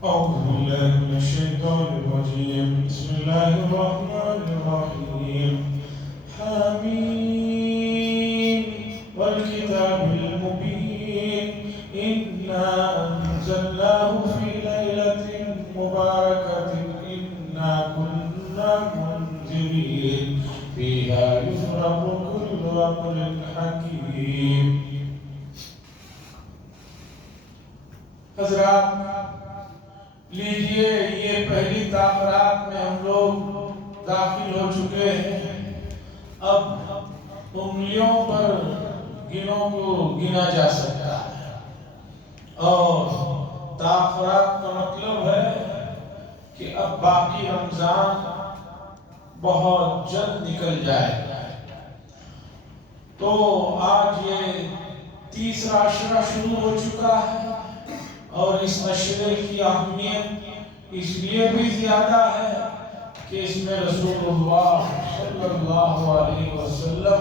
أعوذ بالله من الشيطان الرجيم. بسم الله الرحمن الرحيم. حميم والكتاب المبين إنا أنزلناه في ليلة مباركة إنا كنا منذرين فيها يفرق كل أمر حكيم. حضرات لیجئے، یہ پہلی تاخیرات میں ہم لوگ داخل ہو چکے ہیں. اب انگلیوں پر گنوں کو گنا جا سکتا ہے، اور تاخیرات کا مطلب ہے کہ اب باقی رمضان بہت جلد نکل جائے گا. تو آج یہ تیسرا عشرہ شروع ہو چکا ہے، اور اس عشرے کی اہمیت اس لیے بھی زیادہ ہے کہ اس میں رسول اللہ صلی اللہ علیہ وسلم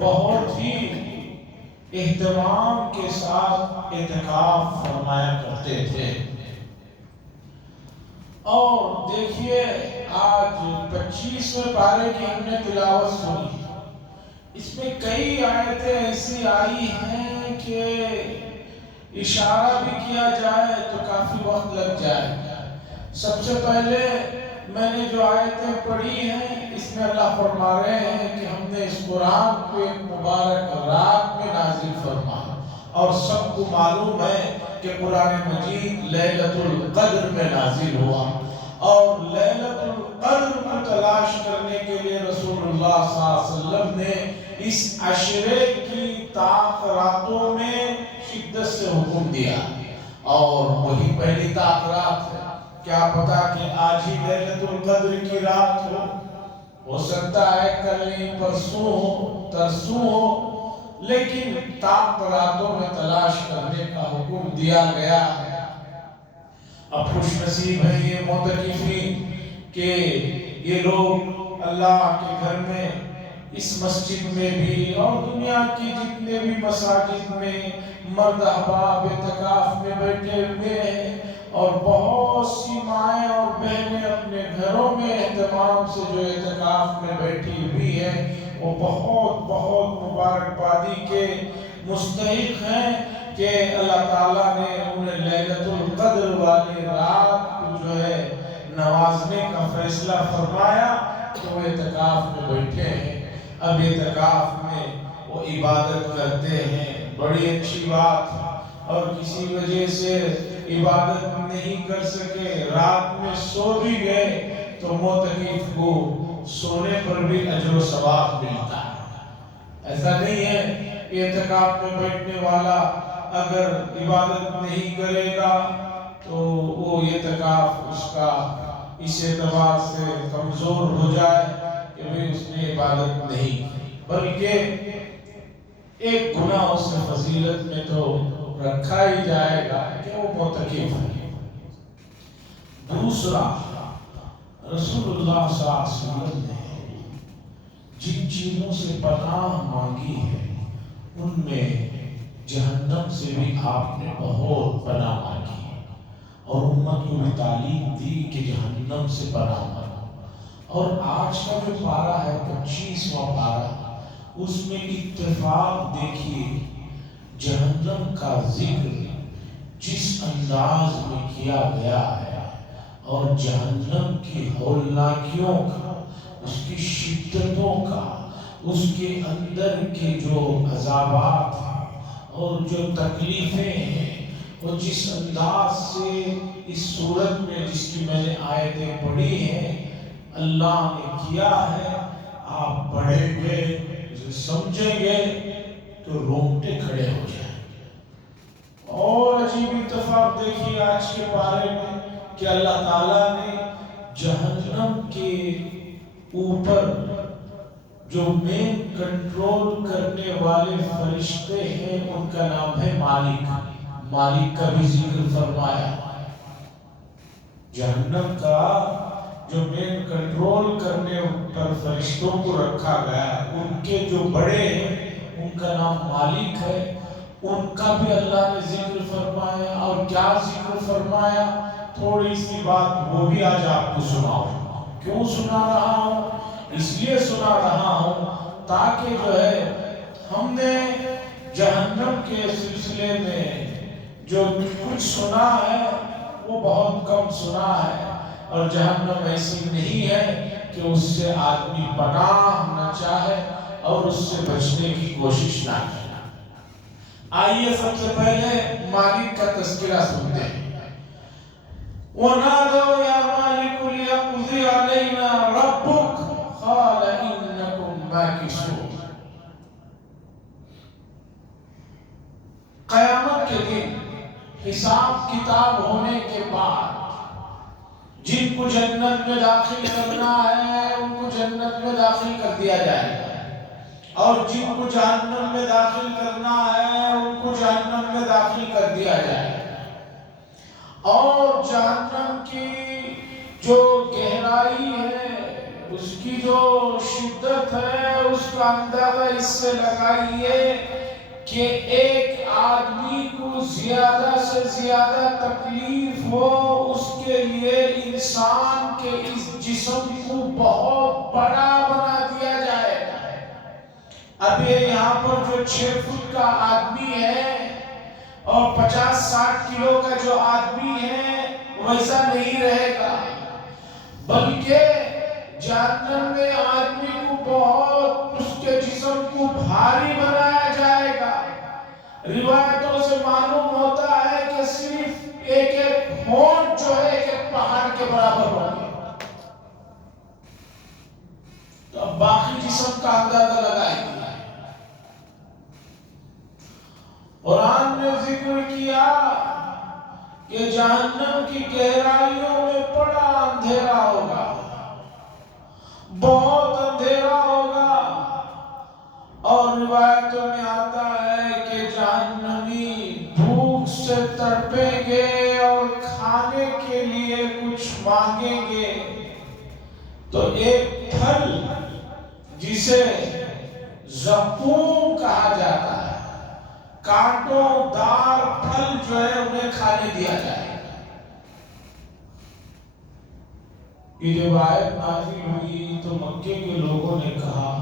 بہت ہی اہتمام کے ساتھ اعتکاف فرمایا کرتے تھے. اور دیکھیے، آج 25ویں پارے کی ہم نے تلاوت سنی. اس میں کئی آیتیں ایسی آئی ہیں کہ اشارہ بھی کیا جائے تو کافی وقت لگ جائے. سب سے پہلے میں نے جو آیتیں پڑھی ہیں، اس میں اللہ فرما رہے ہیں کہ ہم نے اس قرآن کو ایک مبارک رات میں نازل فرمایا، اور سب کو معلوم ہے کہ قرآن مجید لیلۃ القدر میں نازل ہوا. اور لیلۃ القدر کو تلاش کرنے کے لیے رسول اللہ صلی اللہ علیہ وسلم نے اس عشرے کی تاخیراتوں میں شدت سے حکم دیا. اور وہی پہلی تاخیرات ہے. کیا پتا کہ آج ہی لیلۃ القدر کی رات ہو سکتا ہے کل نہیں، پرسوں ہو، ترسوں ہو، لیکن تاخیراتوں میں تلاش کرنے کا حکم دیا گیا ہے. اب خوش نصیب ہے یہ معتکفین کہ یہ لوگ اللہ کے گھر میں، اس مسجد میں بھی اور دنیا کی جتنے بھی مساجد میں مرد احباب اعتکاف میں بیٹھے ہوئے ہیں، اور بہت سی مائیں اور بہنیں اپنے گھروں میں اہتمام سے جو اعتکاف میں بیٹھی ہوئی ہیں، وہ بہت بہت مبارکبادی کے مستحق ہیں کہ اللہ تعالیٰ نے انہیں لیلۃ القدر والی رات کو جو ہے نوازنے کا فیصلہ فرمایا، تو وہ اعتکاف میں بیٹھے ہیں. اب اعتکاف میں وہ عبادت کرتے ہیں، بڑی اچھی بات. اور کسی وجہ سے عبادت نہیں کر سکے، رات میں سو بھی گئے، تو معتکف کو سونے پر بھی اجر و ثواب ملتا ہے. ایسا نہیں ہے کہ اعتکاف میں بیٹھنے والا اگر عبادت نہیں کرے گا تو وہ اعتکاف اس کا اس اعتبار سے کمزور ہو جائے کہ اس نے عبادت نہیں کی، بلکہ ایک گناہ اس میں فضیلت میں تو رکھا ہی جائے گا کہ وہ معتکف ہے. دوسرا، رسول اللہ صلی اللہ علیہ وسلم نے جن چیزوں سے پناہ مانگی ہے، ان میں جہنم سے بھی آپ نے بہت پناہ مانگی ہے، اور امت کو بھی تعلیم دی کہ جہنم سے پناہ مانگو. اور آج کا جو پارہ ہے 25واں پارہ، اس میں اتفاق دیکھیے، جہنم کا ذکر جس انداز میں کیا گیا ہے، اور جہنم کی ہولناکیوں کا، اس کی شدتوں کا، اس کے اندر کے جو عذابات ہیں اور جو تکلیفیں ہیں، وہ جس انداز سے اس صورت میں، جس کی میں نے آیتیں پڑھی ہیں، اللہ نے کیا ہے، آپ پڑھیں گے، سمجھیں گے تو رونگٹے کھڑے ہو جائیں. اور عجیب اتفاق دیکھیے آج کے بارے میں کہ اللہ تعالیٰ نے جہنم کے اوپر جو مین کنٹرول کرنے والے فرشتے ہیں، ان کا نام ہے مالک. مالک کا بھی ذکر فرمایا. جہنم کا جو مین کنٹرول کرنے پر فرشتوں کو رکھا گیا، ان کے جو بڑے ہیں ان کا نام مالک ہے. ان کا بھی اللہ نے ذکر فرمایا. اور کیا ذکر فرمایا؟ تھوڑی سی بات وہ بھی آج آپ کو سناؤں. کیوں سنا رہا ہوں؟ اس لیے سنا رہا ہوں تاکہ جو ہے ہم نے جہنم کے سلسلے میں جو کچھ سنا ہے وہ بہت کم سنا ہے، اور جہنم ایسی نہیں ہے کہ اس سے آدمی پناہ نہ چاہے اور اس سے بچنے کی کوشش نہ کرے. آئیے سب سے پہلے مالک کا تذکرہ سنتے ہیں. وَنَادَوْا يَا مَالِكُ لِيَقْضِيَ عَلَيْنَا رَبُّكَ قَالَ إِنَّكُمْ مَاكِثُونَ. قیامت کے دن حساب کتاب ہونے کے بعد جن کو جنت میں داخل کرنا ہے ان کو جنت میں داخل کر دیا جائے گا، اور جن کو جہنم میں داخل کرنا ہے ان کو جہنم میں داخل کر دیا جائے گا. اور جہنم کی جو گہرائی ہے، اس کی جو شدت ہے، اس کا اندازہ اس سے لگائیے کہ ایک آدمی کو زیادہ سے زیادہ تکلیف ہو، اس کے لیے انسان کے اس جسم کو بہت بڑا بنا دیا جائے گا. اب یہ یہاں پر جو 6 فٹ کا آدمی ہے اور 50-60 کلو کا جو آدمی ہے ویسا نہیں رہے گا، بلکہ جہنم میں آدمی کو بہت اس کے جسم کو بھاری بنایا جائے گا. روایتوں سے معلوم ہوتا ہے کہ صرف ایک ایک ہونٹ جو ہے ایک پہاڑ کے برابر ہوگی. تو اب باقی جسم کا اندازہ لگائیں گے. قرآن نے ذکر کیا کہ جہنم کی گہرائیوں میں بڑا اندھیرا ہوگا، بہت اندھیرا ہوگا. اور روایتوں میں آتا ہے کہ جہنمی بھوک سے تڑپیں گے اور کھانے کے لیے کچھ مانگیں گے تو ایک پھل جسے زقوم کہا جاتا ہے، کانٹوں دار پھل جو ہے انہیں کھانے دیا جائے گا. یہ جب آیت نازل ہوئی تو مکے کے لوگوں نے کہا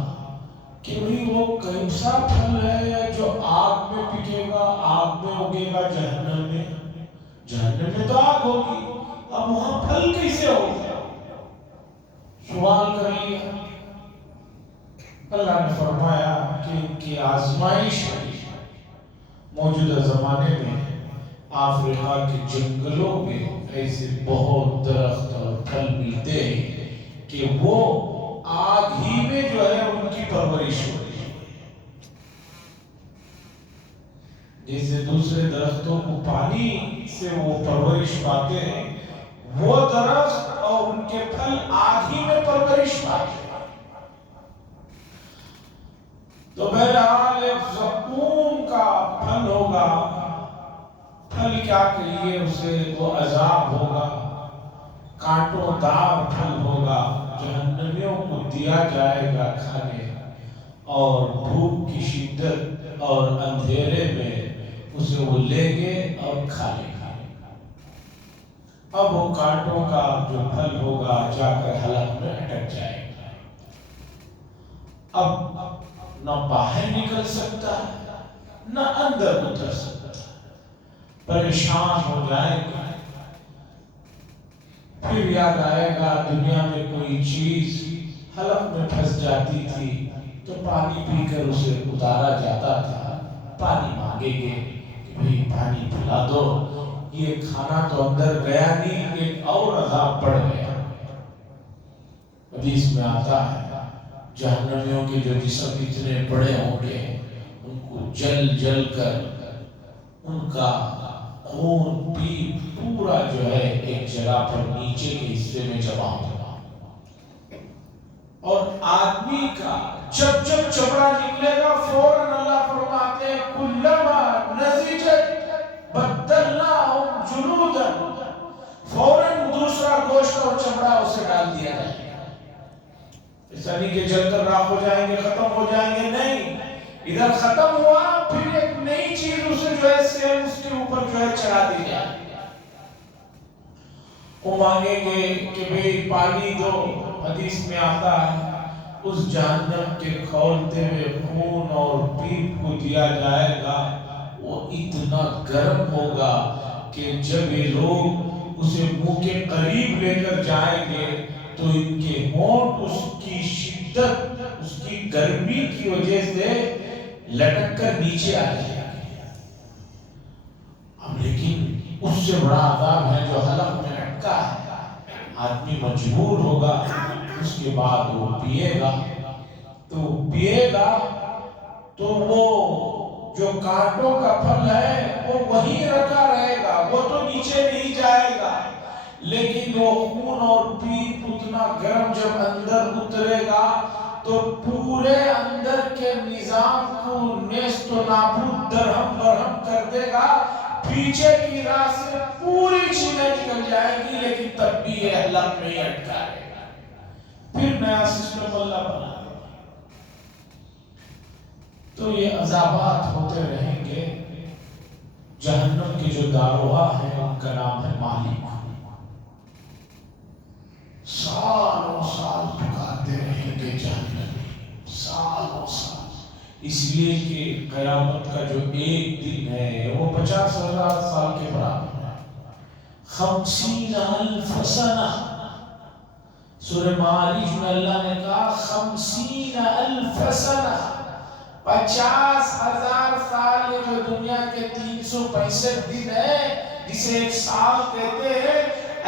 کہ وہ کیسا پھل ہے جو آگ میں پکے گا، آگ میں اگے گا. جہنم میں تو آگ ہوگی، اب وہاں پھل کیسے ہوگا؟ سوال کر لیا. اللہ نے فرمایا کہ ان کی آزمائش موجودہ زمانے میں افریقہ کے جنگلوں میں ایسے بہت درخت اور پھل ملتے ہیں کہ وہ آگ ہی میں جو ہے ان کی پرورش ہو رہی ہے. جیسے دوسرے درختوں کو پانی سے وہ پرورش پاتے ہیں، وہ درخت اور ان کے پھل آگ ہی میں پرورش پاتے ہیں. تو بہرحال ایک زقوم کا پھل ہوگا. پھل کیا کہیے اسے، وہ عذاب ہوگا، کانٹوں دار پھل ہوگا، جہنمیوں کو دیا جائے گا کھانے، اور بھوک کی شدت اور اندھیرے میں اسے وہ لیں گے اور کھا لیں گے. اب وہ کانٹوں کا جو پھل ہوگا جا کر حلق میں اٹک جائے گا. اب نہ باہر نکل سکتا ہے نہ اندر اتر سکتا ہے. پریشان ہو جائے گا. پھر یاد آئے گا دنیا میں کوئی چیز حلق میں پھنس جاتی تھی تو پانی پی کر اسے اتارا جاتا تھا. پانی مانگیں گے کہ بھئی پانی پلا دو. یہ کھانا تو اندر گیا نہیں، ایک اور عذاب بڑھ گیا. حدیث میں آتا ہے جہنمیوں کے جو جسم اتنے بڑے ہوں گے، ان کو جل جل کر ان کا خون پیپ پورا جو ہے ایک جگہ پر نیچے کے حصے میں جمع ہوگا. اور آدمی کا جب جب چمڑا نکلے گا فوراً اللہ فرماتے ہیں کلما نضجت بدلناہم جلودا، فوراً دوسرا گوشت اور چمڑا اسے ڈال دیا جائے گا. ایسا نہیں کہ جل کر راکھ ہو جائیں گے، ختم ہو جائیں گے، نہیں. ادھر ختم ہوا پھر ایک نئی چیز اسے جو ہے سیم اس کے اوپر جو ہے چڑھا دی جائے. وہ مانگیں گے کہ بھئی پانی دو، حدیث میں آتا ہے اس جہنم کے کھولتے ہوئے خون اور پیپ کو دیا جائے گا، وہ اتنا گرم ہوگا کہ جب یہ لوگ اسے منہ کے قریب لے کر جائیں گے تو ان کے ہونٹ اس کی شدت، اس کی گرمی کی وجہ سے لٹک کر نیچے آ جائے گا۔ اب لیکن اس سے بڑا عذاب ہے جو حلق میں لٹکا ہے، آدمی مجبور ہوگا، اس کے بعد وہ پیے گا تو وہ جو کانٹوں کا پھل ہے وہ وہیں رکھا رہے گا، وہ تو نیچے نہیں جائے گا، لیکن وہ خون اور پیپ اتنا گرم جب اندر اترے گا تو پورے اندر کے نظام کو نیست و نابود درہم برہم کر دے گا، پیچھے کی راہ سے پوری چیزیں نکل جائیں گی، لیکن تب بھی یہ حلق میں ہی اٹکا رہے گا۔ پھر نیا سسٹم اللہ بنا دے گا۔ تو یہ عذابات ہوتے رہیں گے۔ جہنم کے جو داروغہ ہیں ان کا نام ہے مالک، سالوں سال پکارتے رہیں گے جہنم، سالوں سال، اس لیے کہ قیامت کا جو ایک دن ہے وہ 50,000 سال کے برابر ہے۔ 50,000 سنہ، سورہ معارج میں اللہ نے کہا 50,000 سنہ، 50,000 سال، جو دنیا کے 365 دن ہے جسے ایک سال کہتے ہیں،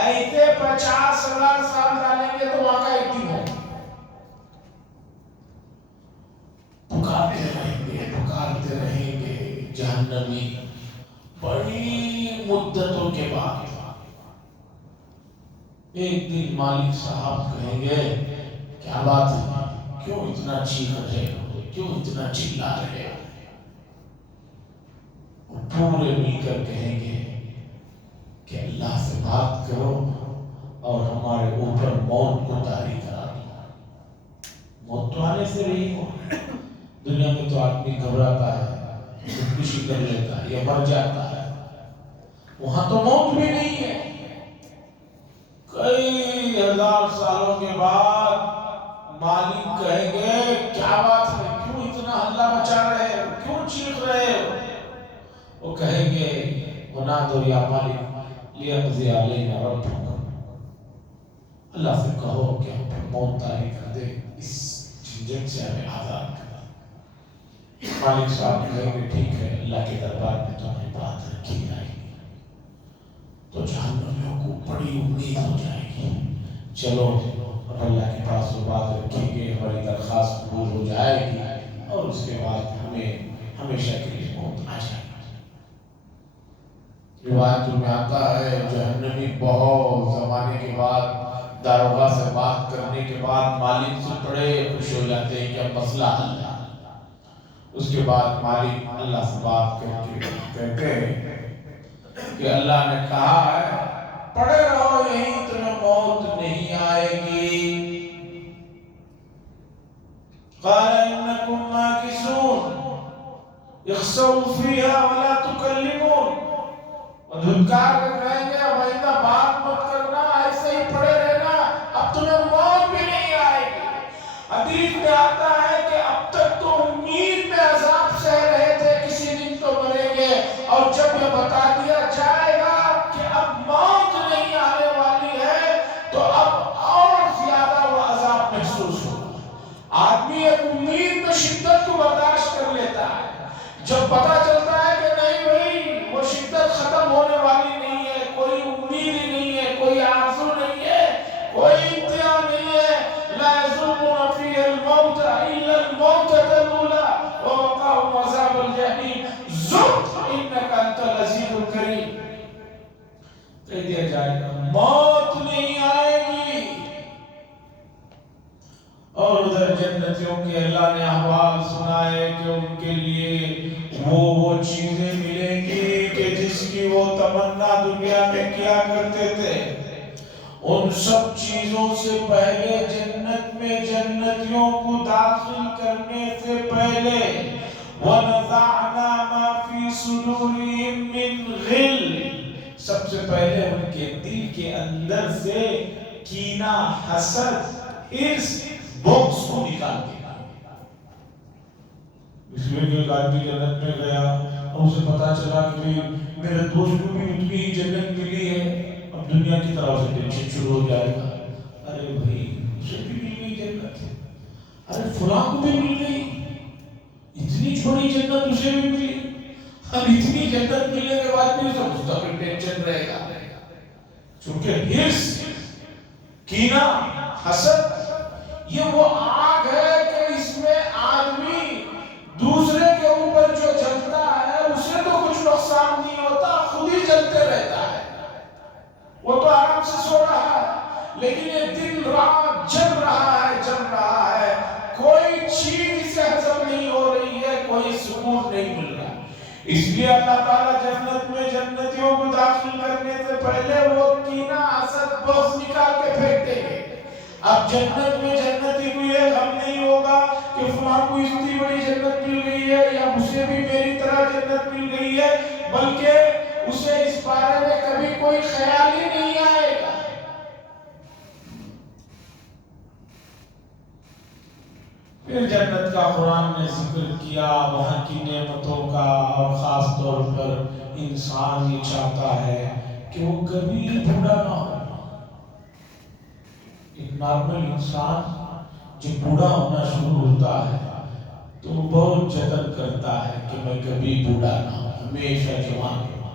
ایسے 50,000 سال ڈالیں گے تو وہاں کا ایک دن ہے۔ پکارتے رہیں گے جہنمی، بڑی مدتوں کے بعد ایک دن مالک صاحب کہیں گے کیا بات ہے، کیوں اتنا چیخ رہے ہو، کیوں اتنا چلا رہے ہو؟ پورے مل کر کہیں گے کہ اللہ سے بات کرو اور ہمارے اوپر موت کو طاری کرا دو۔ موت تو آنے سے رہی ہو، دنیا میں تو آدمی گھبراتا ہے، خودکشی کر لیتا ہے یا مر جاتا ہے، وہاں تو موت بھی نہیں ہے۔ کئی ہزار سالوں کے بعد مالک کہیں گے کیا بات ہے، کیوں اتنا ہلہ مچا رہے ہو، کیوں چیخ رہے ہو؟ وہ کہیں گے منادو یا مالک لیقضی علینا ربک، اللہ سے کہو کہ ہم پر موت طاری کر دے، اس جھنجٹ سے ہمیں آزاد کر دے۔ مالک صاحب کہیں گے ٹھیک ہے، اللہ کے دربار میں تمہیں بات رکھی جائے گی۔ تو جہنمیوں کو بڑی امید ہو جائے گی، چلو اب اللہ کے پاس وہ بات رکھیں گے، ہماری درخواست قبول ہو جائے گی اور اس کے بعد ہمیں ہمیشہ کے لیے موت آ جائے گی۔ روایتوں میں آتا ہے جہنمی بہت زمانے کے بعد داروغہ سے بات کرنے کے بعد مالک سے بڑے خوش ہو جاتے ہیں کہ اب مسئلہ حل ہے۔ اس کے بعد مالک اللہ سے بات کر کے کہتے ہیں کہ اللہ نے کہا ہے پڑے رہو یہیں، تمہیں موت نہیں آئے گی۔ قال انکم ماکثون اخسؤوا فیہا ولا تکلمون، اور دھنکار کر کہیں گے اب آئندہ بات مت کرنا، ایسے ہی پڑے رہنا، اب تمہیں موت بھی نہیں آئے گی۔ حدیث میں آتا ہے کہ اب تک تو امید میں عذاب سہ رہے تھے کسی دن تو مریں گے، اور جب یہ بتا دیا جائے گا کہ اب موت نہیں آنے والی ہے تو اب اور زیادہ وہ عذاب محسوس ہوگا۔ آدمی ایک امید میں شدت کو برداشت کر لیتا ہے، جب پتا چلتا ہے کہ نہیں بھائی وہ شدت ختم ہونے والی نہیں ہے، کوئی امید ہی نہیں ہے، کوئی آرزو نہیں ہے، کوئی انتہا نہیں ہے، لا يذوقون فيها الموت الا الموتة الاولى ووقاهم عذاب الجحيم ذق انك انت العزيز الكريم۔ کہہ دیا جائے گا موت نہیں آئے گی، اور ادھر جنتیوں کے اللہ نے احوال سنائے کہ ان کے لیے وہ چیزیں ملیں گی کہ جس کی وہ تمنا دنیا میں کیا کرتے تھے۔ ان سب چیزوں سے پہلے جنت میں جنتیوں کو داخل کرنے سے پہلے وَنَزَعْنَا مَا فِي صُدُورِهِم مِّن غِلٍّ، سب سے پہلے ان کے دل کے اندر سے کینہ، حسد، حرص، بغض کو نکال دیا۔ اس لیے کہ ایک آدمی جنت میں گیا اور اسے پتا چلا کہ میرے دوست کو بھی اتنی ہی جنت ملی ہے، اب دنیا کی طرف سے ٹینشن شروع ہو جائے گا۔ ارے بھائی اسے بھی مل گئی جنت، ارے فلاں کو بھی مل گئی، اتنی چھوٹی جنت اسے بھی ملی، اب اتنی جنت ملنے کے بعد بھی اسے مستقل ٹینشن رہے گا۔ چونکہ حرص، کینہ، حسد یہ وہ آگ ہے کہ اس میں آدمی دوسرے کے اوپر جو جلتا ہے اسے تو کچھ نقصان نہیں ہوتا، خود ہی جلتے رہتا ہے، وہ تو آرام سے سو رہا ہے، لیکن یہ دن رات جل رہا ہے، جل رہا ہے، کوئی چیز اسے ہضم نہیں ہو رہی ہے، کوئی سکون نہیں مل رہا۔ اس لیے اللہ تعالیٰ جنت میں جنتیوں کو داخل کرنے سے پہلے وہ کینہ، حسد، بغض نکال کے پھینک دیں گے۔ اب جنت میں جنتی کو یہ غم نہیں ہوگا کہ فلاں کو اتنی بڑی جنت مل گئی ہے یا اسے بھی میری طرح جنت مل گئی ہے، بلکہ اسے اس بارے میں کبھی کوئی خیال ہی نہیں آئے گا۔ پھر جنت کا قرآن نے ذکر کیا، وہاں کی نعمتوں کا، اور خاص طور پر انسان یہ چاہتا ہے کہ وہ کبھی بوڑھا نہ ہو۔ ایک نارمل انسان جب بوڑھا ہونا شروع ہوتا ہے تو وہ بہت جتن کرتا ہے کہ میں کبھی بوڑھا نہ ہوں، ہمیشہ جوان رہوں۔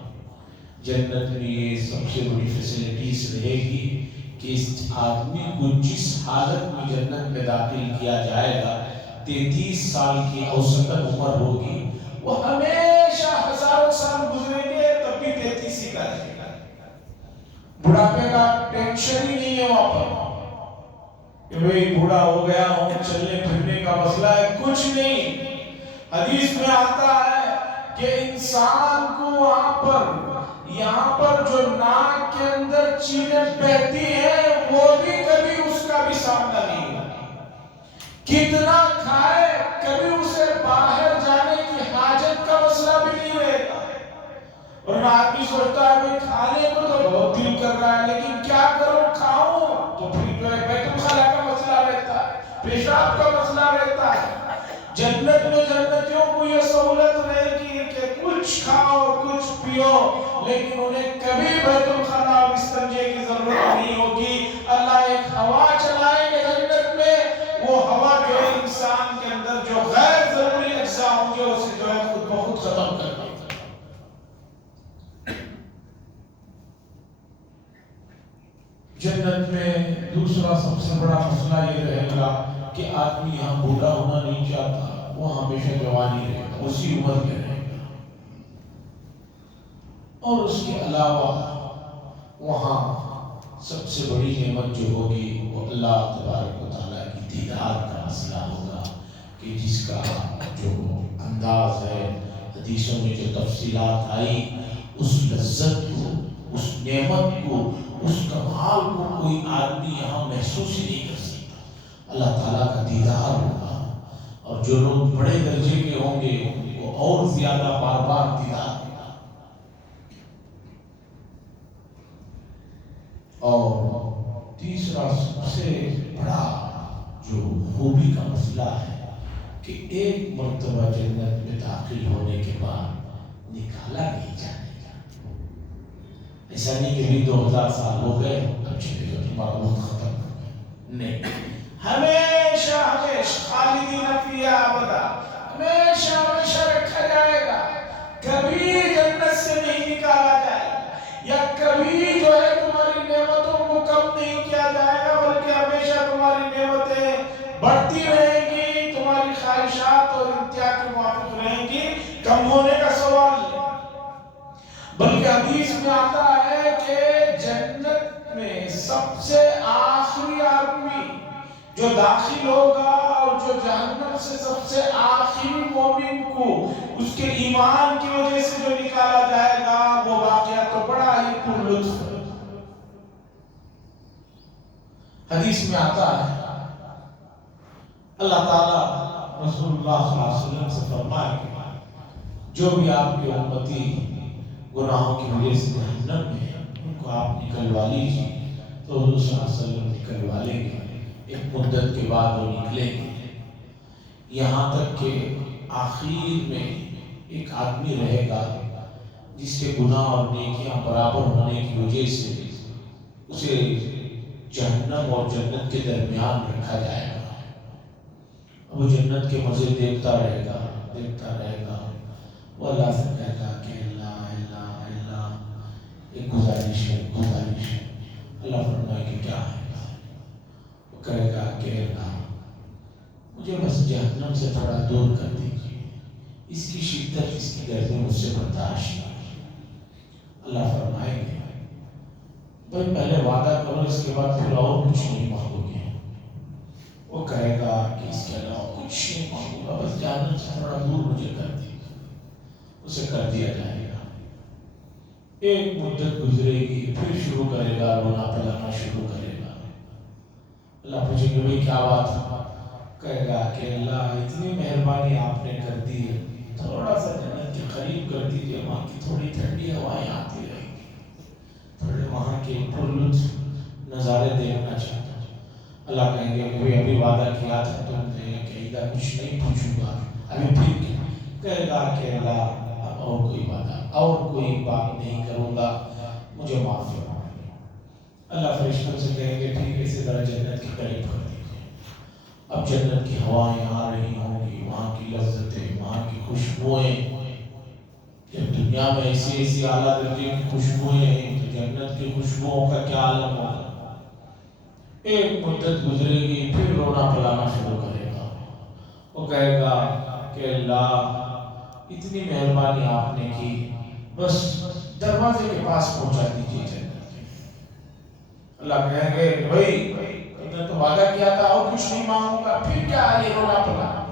جنت میں یہ سب سے بڑی فیسلٹیز رہے گی کہ اس آدمی کو جس حالت میں جنت میں داخل کیا جائے گا، 33 سال کی اوسطاً عمر ہوگی، وہ ہمیشہ ہزاروں سال گزریں گے تب بھی 33 ہی کا رہے گا۔ بڑھاپے کا ٹینشن ہی نہیں ہے وہاں پر کہ بھئی بوڑھا ہو گیا ہوں، چلنے پھرنے کا مسئلہ ہے، کچھ نہیں۔ حدیث میں آتا ہے کہ انسان کو وہاں پر، یہاں پر جو ناک کے اندر چیزیں بہتی ہیں وہ بھی کبھی اس کا بھی سامنا نہیں ہوگا، کتنا کھائے کبھی اسے باہر جانے کی حاجت کا مسئلہ بھی نہیں رہے گا۔ اور آدمی سوچتا ہے کہ کھانے کو تو بہت دل کر رہا ہے لیکن کیا کروں، کھاؤں تو پھر جو ہے بیت الخلا کا مسئلہ رہتا ہے، پیشاب کا مسئلہ رہتا ہے۔ جنت میں جنتیوں کو یہ سہولت رہے گی کہ کچھ کھاؤ کچھ پیو، لیکن انہیں کبھی بیت الخلا اور استنجے کی ضرورت نہیں ہوگی۔ اللہ ایک ہوا چلائیں گے جنت میں، وہ ہوا جو ہے انسان کے اندر جو غیر ضروری اجزاء ہوں گے اسے جو ہے خود بخود ختم کر دے گا۔ جنت میں دوسرا سب سے بڑا مسئلہ یہ رہے گا کہ آدمی یہاں بوڑھا ہونا نہیں چاہتا، وہ ہمیشہ جوانی رہے گا، اسی عمر میں رہے گا۔ اور اس کے علاوہ وہاں سب سے بڑی نعمت جو ہوگی وہ اللہ تبارک و تعالیٰ کی دیدار کا مسئلہ ہوگا کہ جس کا جو انداز ہے، حدیثوں میں جو تفصیلات آئی، اس لذت کو، اس نعمت کو، اس کمال کو کوئی آدمی یہاں محسوس ہی نہیں کر سکتا۔ اللہ تعالیٰ کا دیدار ہوگا، اور جو لوگ بڑے درجے کے ہوں گے وہ اور زیادہ بار بار دیدار ہوگا۔ اور تیسرا سب سے بڑا جو خوبی کا مسئلہ ہے کہ ایک مرتبہ جنت میں داخل ہونے کے بعد نکالا نہیں جانے گا۔ ایسا نہیں کہ بھی 2000 سال ہو گئے اب چلے گا تمہارا وقت ختم ہو گیا، نہیں، ہمیشہ ہمیشہ خالدین فیہا ابدا، ہمیشہ ہمیشہ رکھا جائے گا، کبھی جنت سے نہیں نکالا جائے گا، یا کبھی جو ہے تمہاری نعمتوں کو کم نہیں کیا جائے گا، بلکہ ہمیشہ تمہاری نعمتیں بڑھتی رہیں گی، تمہاری خواہشات اور امتیاز کے موافق رہیں گی، کم ہونے کا سوال نہیں۔ بلکہ حدیث میں آتا ہے کہ جنت میں سب سے آخری آدمی جو داخل ہوگا اور جو جہنم سے سب سے آخری مومن کو اس کے ایمان کی وجہ سے جو نکالا جائے گا، وہ واقعہ تو بڑا ہی پر لطف ہے۔ حدیث میں آتا ہے اللہ تعالیٰ رسول اللہ صلی اللہ علیہ وسلم سے فرمائے جو بھی آپ کے امتی گناہوں کی وجہ سے جہنم میں ان کو آپ نکلوا لیجیے، تو حضور صلی اللہ علیہ وسلم نکلوا لیں گے۔ ایک مدت کے بعد وہ نکلیں گے، یہاں تک کہ آخر میں ایک آدمی رہے گا جس کے گناہ اور نیکیاں برابر ہونے کی وجہ سے اسے جہنم اور جنت کے درمیان رکھا جائے گا۔ وہ جنت کے مزے دیکھتا رہے گا، دیکھتا رہے گا۔ وہ اللہ سے کہے گا کہ اللہ اللہ اللہ، ایک گزارش ہے، گزارش ہے۔ اللہ فرمائے کہ کیا ہے؟ وہ کہے گا کہ اللہ مجھے بس جہنم سے تھوڑا دور کر دیجیے، اس کی شدت، اس کی گرمی مجھ سے برداشت نہیں۔ اللہ فرمائیں گے بھائی پہلے وعدہ کرو، اس کے بعد پھر اور کچھ نہیں مانگو گے۔ وہ کہے گا کہ اس کے علاوہ کچھ نہیں مانگوں گا، بس جہنم سے تھوڑا دور مجھے کر دیجیے۔ اسے کر دیا جائے گا۔ ایک مدت گزرے گی، پھر شروع کرے گا رونا پلانا شروع کرے گا۔ اللہ پوچھے گا بھائی کیا بات ہے؟ کہے گا کہ اللہ اتنی مہربانی آپ نے کر دی ہے، تھوڑا سا جنت کے قریب کر دیجیے، وہاں کی تھوڑی ٹھنڈی ہوائیں آتی رہیں گی، تھوڑے وہاں کے پرلطف نظارے دیکھنا چاہتا ہوں۔ اللہ کہیں گے کہ ابھی وعدہ کیا تھا تم نے کہ عیدہ کچھ نہیں پوچھوں گا، ابھی پھر کہے گا کہ اللہ اب اور کوئی وعدہ، اور کوئی بات نہیں کروں گا، مجھے معاف فرما۔ اللہ فرشتوں سے کہیں گے ٹھیک ہے، اسے ذرا جنت کے قریب کر دیجیے۔ اب جنت کی ہوائیں آ رہی ہوں گی، وہاں کی لذتیں، وہاں کی خوشبوئیں، جب دنیا میں ایسی ایسی اعلیٰ درجے کی خوشبوئیں ہیں تو جنت کی خوشبوؤں کا کیا عالم ہوگا۔ ایک مدت گزرے گی، پھر رونا پلانا شروع کرے گا۔ وہ کہے گا کہ اللہ اتنی مہربانی آپ نے کی، بس دروازے کے پاس پہنچا دیجیے جنت کے۔ اللہ کہیں گے بھائی تم نے تو وعدہ کیا تھا اور کچھ نہیں مانگوں گا، پھر کیا یہ رونا پلانا؟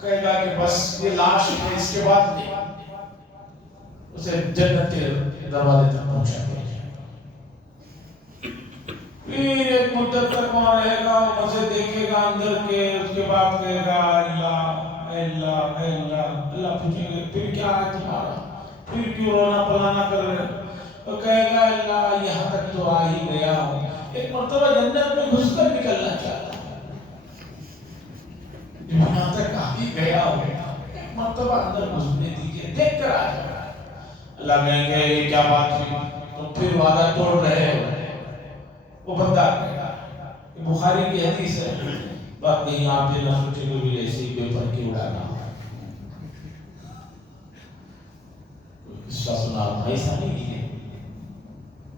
کہے گا کہ بس یہ لاش ہے، اس کے بعد نہیں۔ اسے جنت کے دروازے تک پہنچا دیا جائے گا۔ پھر ایک مدت تک وہاں رہے گا، مزے دیکھے گا اندر کے، اس کے بعد کہے گا اللہ اللہ اللہ۔ اللہ پوچھیں گے پھر کیا ہے تمہارا، پھر کیوں رونا پلانا کر رہے؟ تو کہے گا اللہ یہاں تک تو آ ہی گیا ہوں، ایک مرتبہ جنت میں گھس کر نکلنا چاہتا ہوں، یہاں تک آ ہی گیا ہوں، ایک مرتبہ اندر گھسنے دیجیے، دیکھ کر آ جائے۔ اللہ کہیں گے یہ کیا بات ہوئی، تم پھر وعدہ توڑ رہے ہو؟ وہ بندہ کہے گا، یہ بخاری کی حدیث ہے، بات کہیں آپ یہ نہ سوچیں کہ بھی ایسے ہی پیپر کی اڑانا ہو، قصہ سنا ایسا نہیں ہے،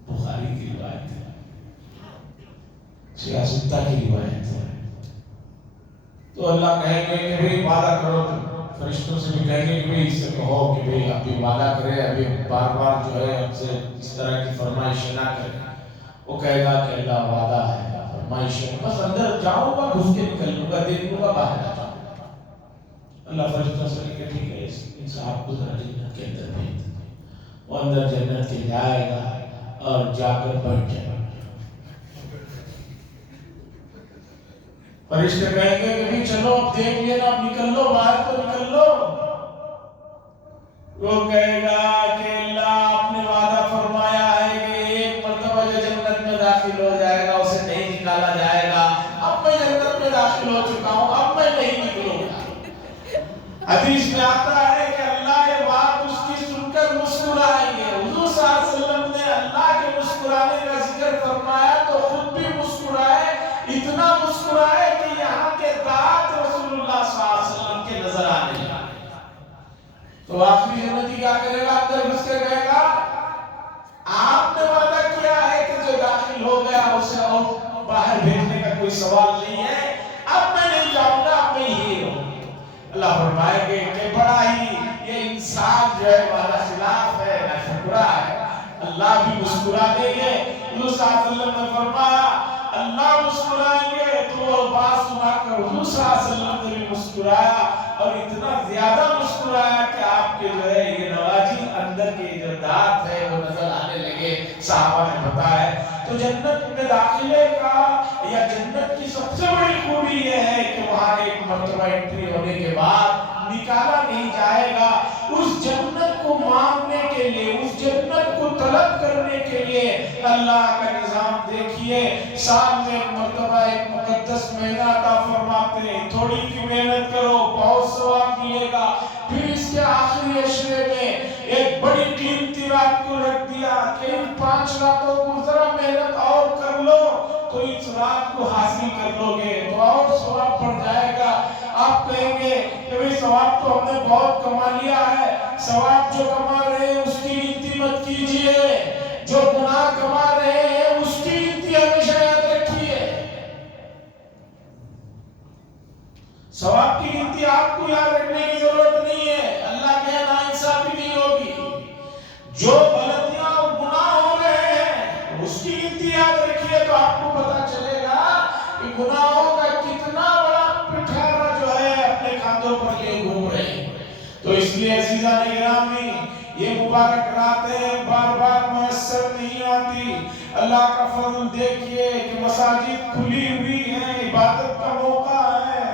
بخاری کی روایت ہے، سیاستہ کی روایت ہے۔ تو اللہ کہیں گے کہ بھئی وعدہ کرو، فرشتوں سے بھی کہیں گے کہ بھئی اس سے کہو کہ بھئی ابھی وعدہ کرے، ابھی بار بار جو ہے ہم سے اس طرح کی فرمائش نہ کرے۔ وہ کہے گا کہ اللہ وعدہ ہے، فرمائش ہے، بس اندر جاؤں گا، گھس کے نکل لوں گا، دیکھ لوں گا، باہر آ جاؤں گا۔ اللہ فرشتوں سے کہے کہ ٹھیک ہے، اس صاحب کو ذرا جنت کے اندر بھیج دیجیے۔ وہ اندر جنت کے جائے گا اور جا کر بیٹھ جائے گا۔ فرشتے کہیں گے کہ چلو اب دیکھ لینا، اب نکل لو، باہر تو نکل لو۔ وہ کہے گا کہ اللہ آپ نے وعدہ فرمایا ہے کہ ایک مرتبہ جو جنت میں داخل ہو جائے گا اسے نہیں نکالا جائے گا، اب میں جنت میں داخل ہو چکا ہوں، اب میں نہیں نکلوں گا۔ حدیث میں آتا ہے کہ اللہ یہ بات اس کی سن کر مسکرائیں گے۔ حضور صلی اللہ علیہ وسلم نے اللہ کے مسکرانے کا ذکر فرمایا تو خود بھی مسکرائے، اتنا مسکرائے کہ یہاں کے دانت رسول اللہ صلی اللہ علیہ وسلم کے نظر آنے لگے۔ تو آخری جنتی کیا کرے گا؟ اندر گھس کے کہے گا آپ نے وعدہ کیا ہے کہ جو داخل ہو گیا اسے اور باہر بھیجنے کا کوئی سوال نہیں ہے، اب میں نہیں جاؤں گا، اب میں ہی ہوں۔ اللہ فرمائے گے کہ بڑا ہی یہ انسان جو ہے وعدہ خلاف ہے، ناشکرا ہے۔ اللہ بھی مسکرا دیں گے۔ حضور صلی اللہ علیہ وسلم نے فرمایا اللہ مسکرائیں گے تو وہ بات سنا کر حضور صلی اللہ علیہ وسلم نے بھی مسکرایا، اور اتنا زیادہ مسکرایا کہ آپ کے جو ہے یہ نواجی اندر کے جو دانت ہے وہ نظر آنے لگے۔ صحابہ نے بتایا تو جنت میں داخلے کا یا جنت کی سب سے بڑی خوبی یہ ہے کہ وہاں ایک مرتبہ انٹری ہونے کے بعد نکالا نہیں جائے گا۔ اس جنت کو مانگنے کے لیے، اس جنت طلب کرنے کے لیے اللہ کا نظام دیکھیے، سال میں ایک مرتبہ ایک مقدس مہینہ عطا فرماتے ہیں، تھوڑی سی محنت کرو بہت ثواب ملے گا، پھر اس کے آخری عشرے میں ایک بڑی قیمتی رات کو رکھ دیا کہ ان 5 راتوں کو ذرا محنت اور کر لو تو اس رات کو حاصل کر لو گے تو اور ثواب بڑھ جائے گا۔ آپ کہیں گے کہ بھئی ثواب تو ہم نے بہت کما لیا ہے، ثواب جو کما رہے ہیں اس کی گنتی مت کیجئے، جو گناہ کما رہے ہیں اس کی گنتی ہمیشہ یاد رکھیے۔ ثواب کی گنتی آپ کو یاد رکھنے کی ضرورت نہیں ہے، اللہ کے ناانصافی نہیں ہوگی۔ جو غلطیاں اور گناہ ہو رہے ہیں اس کی گنتی یاد رکھیے تو آپ کو پتا چلے گا کہ گناہوں کا کتنا بڑا پٹھارا جو ہے اپنے کاندھوں پر لے گھوم رہے ہیں۔ تو اس لیے عزیزان گرامی، یہ مبارک راتیں بار بار میسر نہیں آتی۔ اللہ کا فضل دیکھیے کہ مساجد کھلی ہوئی ہیں، عبادت کا موقع ہے۔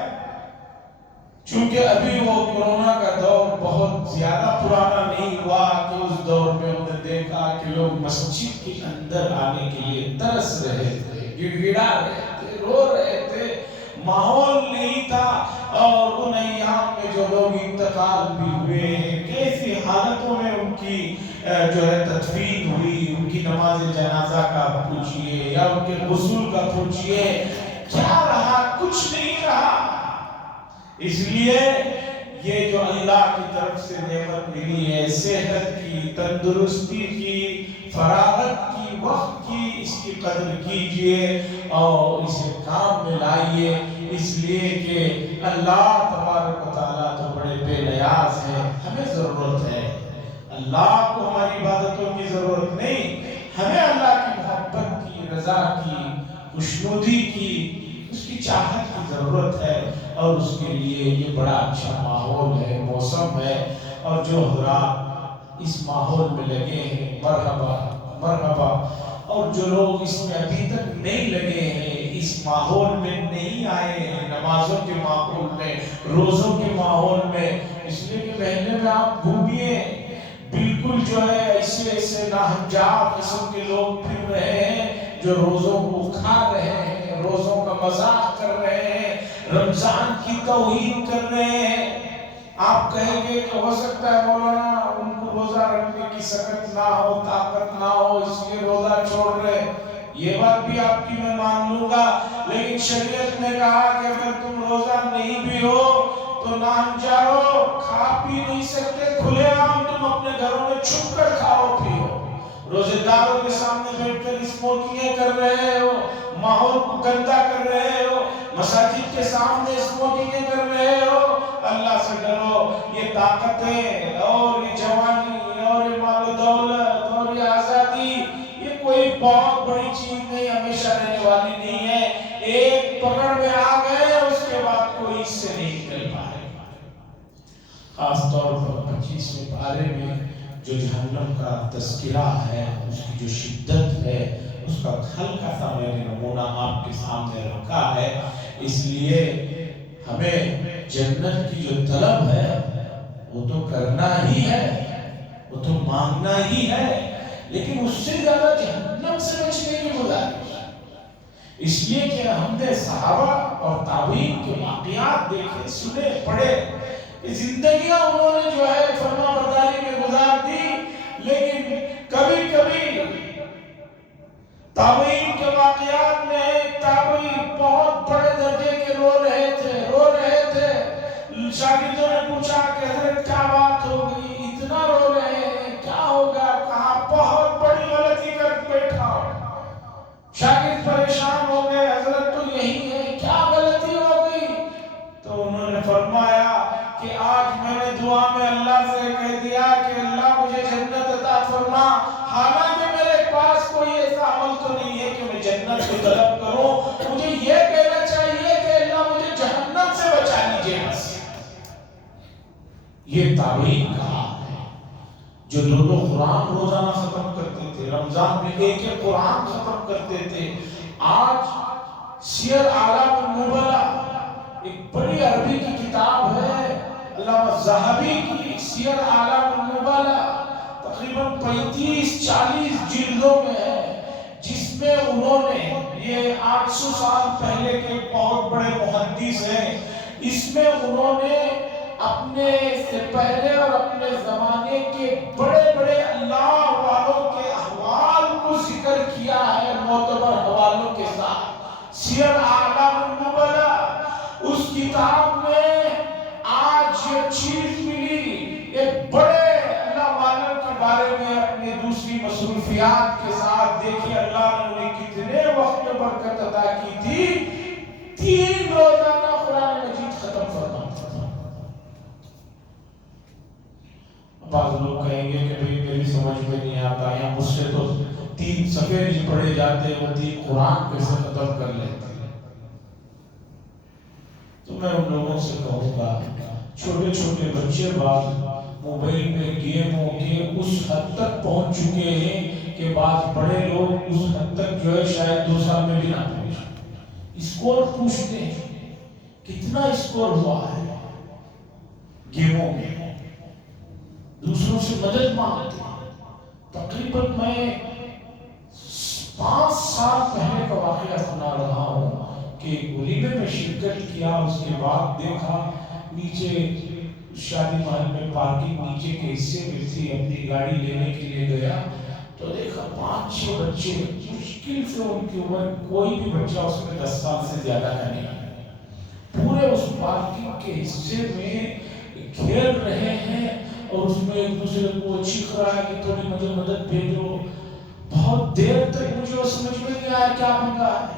چونکہ ابھی وہ کورونا کا دور بہت زیادہ پرانا نہیں ہوا کہ اس دور میں ہم نے دیکھا کہ لوگ مسجد کے اندر آنے کے لیے ترس رہے تھے، گڑگڑا رہے تھے، رو رہے تھے، ماحول نہیں تھا۔ اور ان ایام میں جو لوگ انتقال بھی ہوئے ہیں، کیسی حالتوں میں ان کی جو ہے تدفین ہوئی، ان کی نماز جنازہ کا پوچھئے یا ان کے غسل کا پوچھئے، کیا رہا؟ کچھ نہیں رہا۔ اس لیے یہ جو اللہ کی طرف سے نعمت ملی ہے، صحت کی، تندرستی کی، فراغت کی، وقت کی، اس کی قدر کیجئے اور اسے کام میں لائیے، اس لیے کہ اللہ تبارک و تعالیٰ تو بڑے بے نیاز ہے، ہمیں ضرورت ہے۔ اللہ کو ہماری عبادتوں کی ضرورت نہیں، ہمیں اللہ کی محبت کی، رضا کی، خوشنودی کی، اس کی چاہت کی ضرورت ہے۔ اور اس کے لیے یہ بڑا اچھا ماحول ہے، موسم ہے، اور جو حضرات اس ماحول میں لگے ہیں مرحبا مرحبا، اور جو لوگ اس میں ابھی تک نہیں لگے ہیں، اس ماحول میں نہیں آئے ہیں، نمازوں کے ماحول میں، روزوں کے ماحول میں، اس لیے کہ محلے میں آپ گھومیے، بالکل جو ہے ایسے ایسے ناہنجار قسم کے لوگ پھر رہے ہیں جو روزوں کو کھا رہے ہیں، روزوں کا مذاق کر رہے ہیں، رمضان کی توہین کر رہے ہیں۔ آپ کہیں گے کہ ہو سکتا ہے مولانا ان کو روزہ رکھنے کی سکت نہ ہو، طاقت نہ ہو، اس لیے روزہ چھوڑ رہے، یہ بات بھی آپ کی میں مان لوں گا، لیکن شریعت نے کہا کہ اگر تم روزہ نہیں بھی ہو تو ناہنجار ہو، کھا پی نہیں سکتے، کھلے عام تم اپنے گھروں میں چھپ کر کھاؤ پیو، روزے داروں کے سامنے بیٹھ کر اسموکنگیں کر رہے ہو، ماحول کو گندا کر رہے ہو، مساجد کے سامنے اسموکنگیں کر رہے ہو، اللہ سے ڈرو۔ یہ طاقتیں اور یہ جوانی اور یہ مال و دولت اور یہ آزادی، یہ کوئی بہت بڑی چیز نہیں، ہمیشہ رہنے والی نہیں ہے، ایک پکڑ میں آ گئے اس کے بعد کوئی اس سے نہیں نکل پائے۔ خاص طور پر 25ویں پارے میں جو جہنم کا تذکرہ ہے، اس کی جو شدت ہے، اس کا ہلکا سا میں نے نمونہ آپ کے سامنے رکھا ہے۔ اس لیے ہمیں جنت کی جو طلب ہے وہ تو کرنا ہی ہے، وہ تو مانگنا ہی ہے، لیکن اس سے زیادہ جہنم سے بچنے کی گزارش، اس لیے کہ ہم نے صحابہ اور تابعین کے واقعات دیکھے، سنے، پڑھے، زندگیاں انہوں نے جو ہے فرما برداری میں گزار دی، لیکن کبھی کبھی تابعین کے واقعات میں ایک تابعی بہت بڑے درجے کے رو رہے تھے، شاگردوں نے پوچھا کہ حضرت کیا بات ہو گئی، اتنا رو رہے ہیں، کیا ہوگا؟ کہا بہت بڑی غلطی کر بیٹھا ہو۔ شاگرد پریشان ہو گئے، حضرت تو یہی ہے، کیا غلطی ہو گئی؟ تو انہوں نے فرمایا کہ آج میں نے دعا میں اللہ سے کہہ دیا کہ اللہ مجھے جنت عطا فرما، حالانکہ میرے پاس کوئی ایسا عمل تو نہیں ہے کہ میں جنت کو طلب کروں، مجھے یہ کہنا چاہیے کہ اللہ مجھے جہنم سے بچا لیجیے بس۔ یہ تابعین کا حال ہے، جو دو قرآن روزانہ ختم کرتے تھے، رمضان میں ایک قرآن ختم کرتے تھے۔ آج سیر اعلام النبلا ایک بڑی عربی کی کتاب ہے، علامہ ذہبی کی سیر اعلام النبلا، تقریباً 35-40 جلدوں میں ہے، جس میں انہوں نے، یہ 800 سال پہلے کے بہت بڑے محدث ہیں، اس میں انہوں نے اپنے سے پہلے اور اپنے زمانے کے بڑے بڑے اللہ والوں کے احوال کو ذکر کیا ہے معتبر حوالوں کے ساتھ۔ سیر اعلام النبلا، اس کتاب میں آج یہ چیز ملی، ایک بڑے اللہ والوں کے بارے میں اپنی دوسری مصروفیات کے ساتھ، دیکھیں اللہ نے انہیں کتنے وقت میں برکت عطا کی تھی، 3 روزانہ قرآن مجید ختم فرماتا تھا۔ بعض لوگ کہیں گے کہ بھئی میری سمجھ میں نہیں آتا، یا مجھ سے تو 3 صفحے نہیں پڑھے جاتے، وہ 3 قرآن کیسے ختم کر لیتے ہیں؟ تو میں ان لوگوں سے کہوں گا، چھوٹے چھوٹے بچے بعض موبائل میں گیموں کے اس حد تک پہنچ چکے ہیں کہ بعض بڑے لوگ اس حد تک جو ہے شاید 2 سال میں بھی نہ پہنچ۔ اسکور پوچھتے ہیں کتنا اسکور ہوا ہے گیموں میں، دوسروں سے مدد مانگتے ہیں۔ تقریباً میں 5 سال پہلے کا واقعہ سنا رہا ہوں کہ ولیمے میں شرکت کیا، اس کے بعد دیکھا نیچے شادی محل میں پارکنگ نیچے کے حصے میں تھی، اپنی گاڑی لینے کے لیے گیا تو دیکھا 5-6 بچے، مشکل سے ان کی عمر، کوئی بھی بچہ اس میں 10 سال سے زیادہ کا نہیں ہے، پورے اس پارکنگ کے حصے میں کھیل رہے ہیں اور اس میں ایک دوسرے کو چیخ رہا ہے کہ تھوڑی مجھے مدد بھیجو۔ بہت دیر تک مجھے سمجھ میں نہیں آیا کیا بنگا ہے،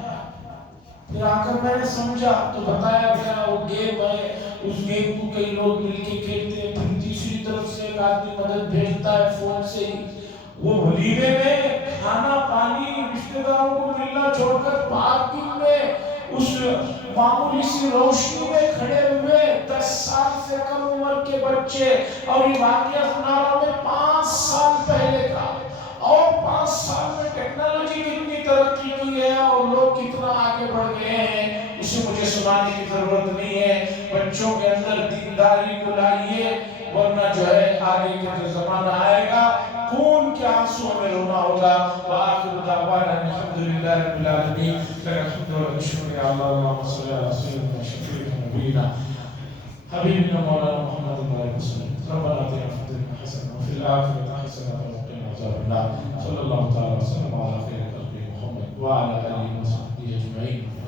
پھر آ کر میں نے سمجھا تو بتایا گیا وہ گیم ہے، اس گیم کو کئی لوگ مل کے کھیلتے ہیں، پھر تیسری طرف سے ایک آدمی مدد بھیجتا ہے فون سے ہی۔ وہ ولیمے میں کھانا پانی رشتہ داروں کو ملنا چھوڑ کر پارکنگ میں اس معمولی سی روشنی میں کھڑے ہوئے 10 سال سے کم عمر کے بچے، اور یہ واقعہ سنا رہا ہوں میں 5 سال پہلے کا، اور 5 سال میں ٹیکنالوجی کتنی ترقی کی ہے اور لوگ کتنا آگے بڑھ گئے ہیں، اسے مجھے سنانے کی ضرورت نہیں ہے۔ بچوں کے اندر دینداری کو لائیے، ورنہ جو ہے آگے کا جو زمانہ آئے گا خون کے آنسوں میں رونا ہوگا۔ وآخر دعوانا الحمدللہ رب العالمین۔ الحمد للہ، شکریہ اللہ، اللہم صلی اللہ علیہ وسلم شفیع نبینا حبیبنا مولانا محمد علیہ وسلم۔ ربنا آتنا فی الدنیا حسنہ وفی الآخرۃ حسنہ وقنا عذاب النار۔ صلی اللہ تعالی وسلم علی خیر خلقہ محمد وعلی آلہ وصحبہ اجمعین۔